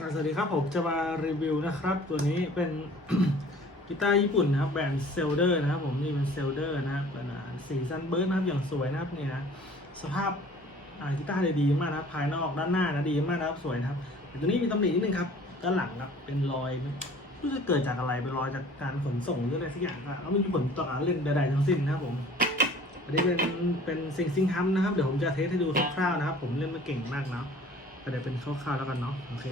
สวัสดีครับผมจะมารีวิวนะครับ ตัวนี้เป็นกีตาร์ญี่ปุ่นนะครับแบรนด์เซลเดอร์นะครับผมนี่เป็นเซลเดอร์นะครับเป็นอ่าสีซันเบิร์ดนะครับอย่างสวยนะครับนี่นะสภาพอ่ากีตาร์ดีมากนะครับภายนอกด้านหน้านะดีมากนะครับสวยนะครับแต่ตัวนี้มีตำหนินิดนึงครับด้านหลังครับเป็นรอยไม่รู้จะเกิดจากอะไรเป็นรอยจากการขนส่งหรืออะไรสักอย่างครับแล้วไม่มีผลต่อการเล่นใดๆทั้งสิ้นนะครับผมอันนี้เป็นเป็นซิงซิงฮัมนะครับเดี๋ยวผมจะเทสให้ดูคร่าวๆนะครับ ผมเล่นไม่เก่งมากเนาะ เดี๋ยวเป็นคร่าวๆแล้วกันเนาะโอเค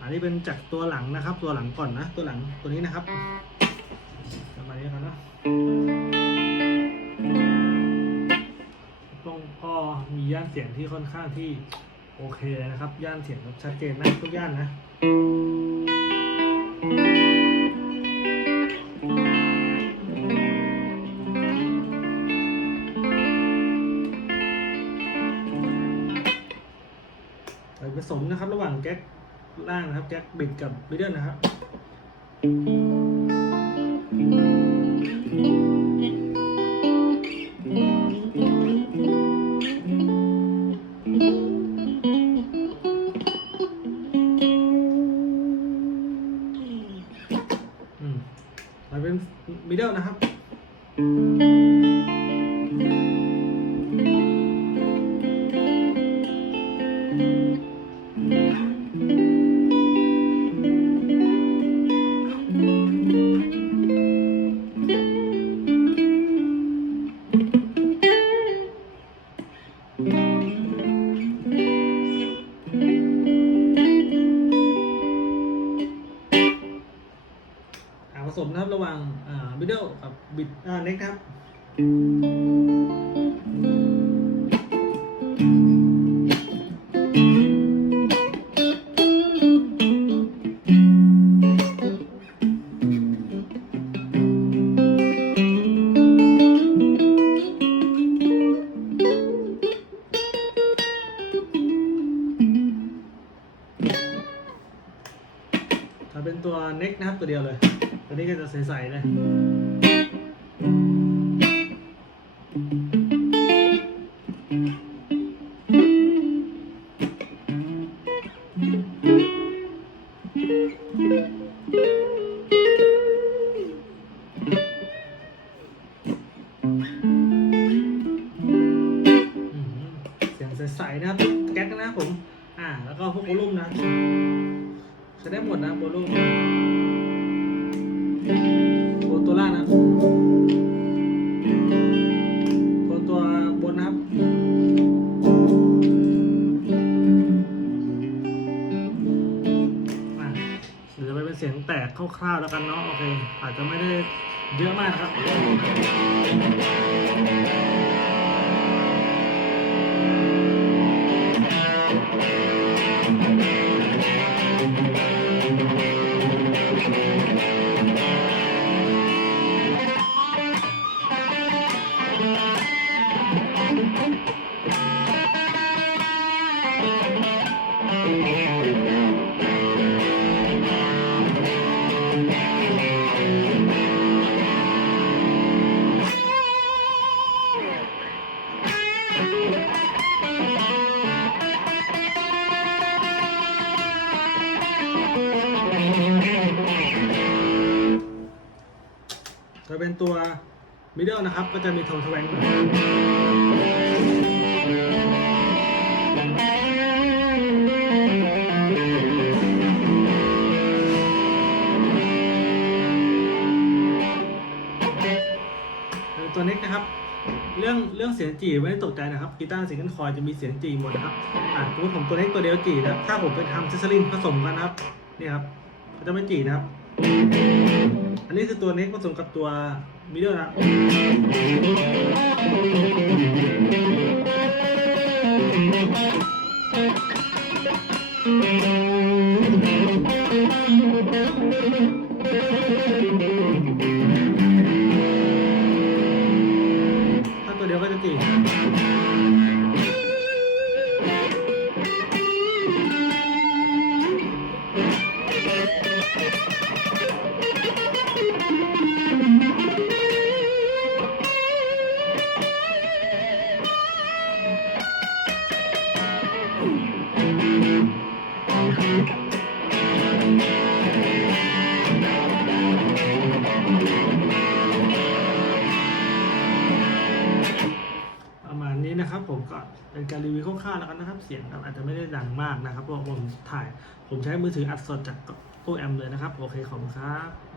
อันนี้เป็นจากตัวหลังนะครับ ตัวหลังก่อนนะ ตัวหลังตัวนี้นะครับประมาณนี้ครับเนาะต้องก็มีย่านเสียงที่ค่อนข้างที่โอเคนะครับ ย่านเสียงชัดเจนนะทุกย่านนะ ผสมนะครับ ระหว่างแก๊กล่างนะครับแก๊กบิดกับมิดเดิลนะครับอืมมันเป็นมิดเดิลนะครับ สมนะครับระหว่างอ่ามิดเดิลกับบิดอ่าเน็กครับ เป็นตัวเน็กนะครับ ตัวเดียวเลย ตัวนี้ก็จะใสๆเลยเสียงใสๆนะครับแก๊กนะครับผม อ่า แล้วก็พวกโวลุ่มนะ ใช้ได้หมดนะโวลุ่มตัวล่างนะตัวตัวบนนะครับอะเดี๋ยวจะไปเป็นเสียงแตกคร่าวๆแล้วกันเนาะโอเค อาจจะไม่ได้เยอะมากนะครับ จะเป็นตัวมิดเดิลนะครับ ก็จะมีโทนทแวงหน่อ รื่องเรื่องเสียงจีไม่ได้ตกใจนะครับกีตาร์สิงเกิลคอยจะมีเสียงจีหมดนะครับอ่าสมมติผมตัวเน็กตัวเดียวจีนะถ้าผมไปทำเซสซอรินผสมกันนะครับนี่ครับก็จะไม่จีนะครับ อันนี้คือตัวเน็กผสมกับตัวมิดเดิลนะถ้า ตั นะครับผมก็เป็นการรีวิวคร่าวๆแล้วกันนะครับ เสียงอาจจะไม่ได้ดังมากนะครับเพราะผมถ่าย ผมใช้มือถืออัดสดจากตู้แอมเลยนะครับ โอเคขอบคุณครับ